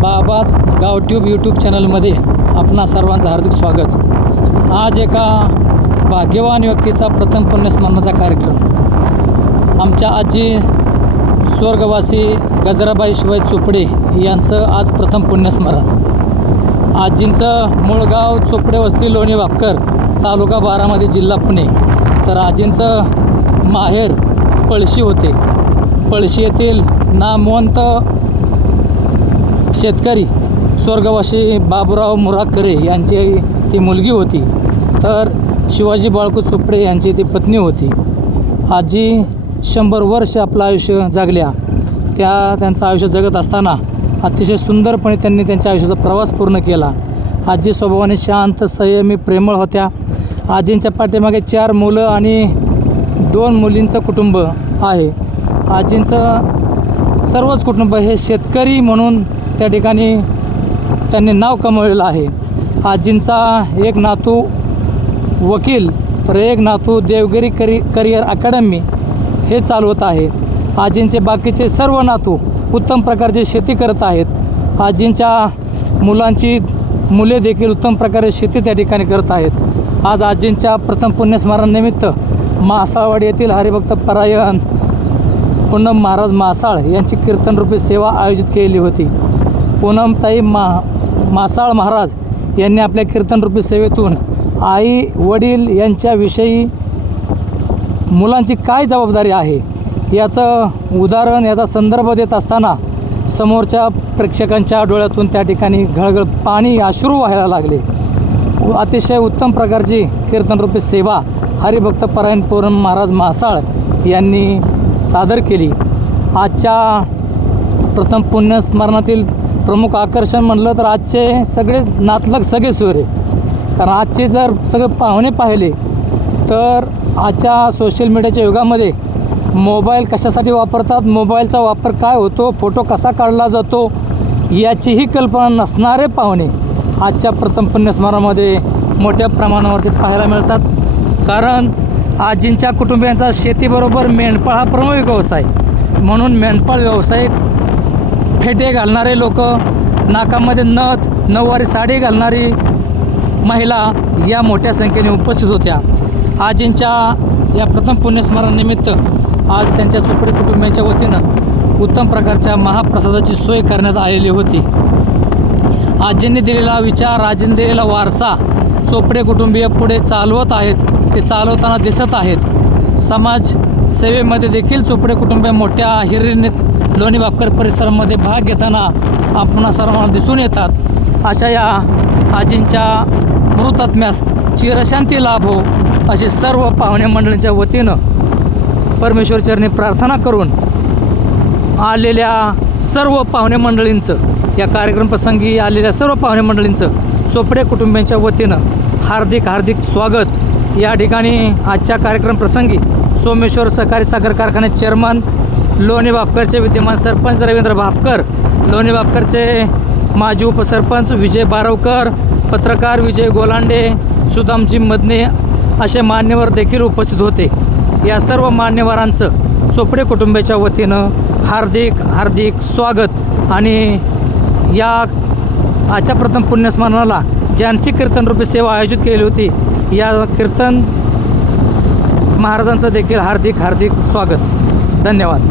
बाबाच गावट्यूब YouTube चॅनलमध्ये आपणा सर्वांचं हार्दिक स्वागत. आज एका भाग्यवान व्यक्तीचा प्रथम पुण्यस्मरणाचा कार्यक्रम. आमच्या आजी स्वर्गवासी गजराबाई शिवाय चोपडे यांचं आज प्रथम पुण्यस्मरण. आजींचं मूळ गाव चोपडे वस्ती लोणी वापकर तालुका बारामध्ये जिल्हा पुणे. तर आजींचं माहेर पळशी होते. पळशी येथील नामवंत शेतकरी स्वर्गवासी बाबुराव मुराकरे यांची ती मुलगी होती. तर शिवाजी बाळकू चोपडे यांची ती पत्नी होती. आजी शंभर वर्ष आपलं आयुष्य जगल्या. त्या त्यांचं आयुष्य जगत असताना अतिशय सुंदरपणे त्यांनी त्यांच्या आयुष्याचा प्रवास पूर्ण केला. आजी स्वभावाने शांत संयमी प्रेमळ होत्या. आजींच्या पाठीमागे चार मुलं आणि दोन मुलींचं कुटुंब आहे. आजींचं सर्वच कुटुंब हे शेतकरी म्हणून त्या ठिकाणी त्यांनी नाव कमवलेलं आहे. आजींचा एक नातू वकील तर एक नातू देवगिरी करी करिअर अकॅडमी हे चालवत आहे. आजींचे बाकीचे सर्व नातू उत्तम प्रकारचे शेती करत आहेत. आजींच्या मुलांची मुले देखील उत्तम प्रकारे शेती त्या ठिकाणी करत आहेत. आज आजींच्या प्रथम पुण्यस्मरणानिमित्त मासाळवाडी येथील हरिभक्त परायण पूनम महाराज मासाळ यांची कीर्तनरूपी सेवा आयोजित केलेली होती. पूनमताई मा मासाळ महाराज यांनी आपल्या कीर्तनरूपी सेवेतून आई वडील यांच्याविषयी मुलांची काय जबाबदारी आहे याचं उदाहरण याचा संदर्भ देत असताना समोरच्या प्रेक्षकांच्या डोळ्यातून त्या ठिकाणी घळघळ पाणी अश्रू व्हायला लागले. अतिशय उत्तम प्रकारची कीर्तनरूपी सेवा हरिभक्त परायण पौर्णम महाराज म्हासाळ यांनी सादर केली. आजच्या प्रथम पुण्यस्मरणातील प्रमुख आकर्षण म्हणलं तर आजचे सगळे नातलग सगळे सोयरे कारण आजचे जर सगळे पाहुणे पाहिले तर आजच्या सोशल मीडियाच्या युगामध्ये मोबाईल कशासाठी वापरतात? मोबाईलचा वापर काय होतो? फोटो कसा काढला जातो? याचीही कल्पना नसणारे पाहुणे आजच्या प्रथम पुण्यस्मरणामध्ये मोठ्या प्रमाणावरती पाहायला मिळतात. कारण आजींच्या कुटुंबियांचा शेतीबरोबर मेंढपाळ हा प्रमुख व्यवसाय म्हणून मेंढपाळ व्यवसाय फेटे घालणारे लोक नाकामध्ये नथ नऊवारी साडी घालणारी महिला या मोठ्या संख्येने उपस्थित होत्या. आजींच्या या प्रथम पुण्यस्मरणानिमित्त आज त्यांच्या चोपडे कुटुंबियांच्या वतीनं उत्तम प्रकारच्या महाप्रसादाची सोय करण्यात आलेली होती. आजींनी दिलेला विचार आजींनी दिलेला वारसा चोपडे कुटुंबीय पुढे चालवत आहेत ते चालवताना दिसत आहेत. समाज सेवेमध्ये देखील चोपडे कुटुंबीय मोठ्या हिरीने लोणी बापकर परिसरामध्ये भाग घेताना आपण सर्वांना दिसून येतात. अशा या आजींच्या मृतात्म्यास चिरशांती लाभ हो अशी सर्व पाहुणे मंडळींच्या वतीनं परमेश्वरचरणी प्रार्थना करून आलेल्या सर्व पाहुणे मंडळींचं या कार्यक्रमप्रसंगी आलेल्या सर्व पाहुणे मंडळींचं चोपडे कुटुंबियांच्या वतीनं हार्दिक हार्दिक स्वागत. या ठिकाणी आजच्या कार्यक्रम प्रसंगी सोमेश्वर सहकारी साखर कारखाने चेअरमन लोणी बापकरचे विद्यमान सरपंच रवींद्र भापकर लोणी बापकरचे माजी उपसरपंच विजय बारवकर पत्रकार विजय गोलांडे सुदामजी मदने असे मान्यवर देखील उपस्थित होते. या सर्व मान्यवरांचं चोपडे कुटुंबाच्या वतीनं हार्दिक हार्दिक स्वागत आणि या आजच्या प्रथम पुण्यस्मरणाला ज्यांची कीर्तनरूपी सेवा आयोजित केली होती या कीर्तन महाराजांचं देखील हार्दिक हार्दिक स्वागत. धन्यवाद.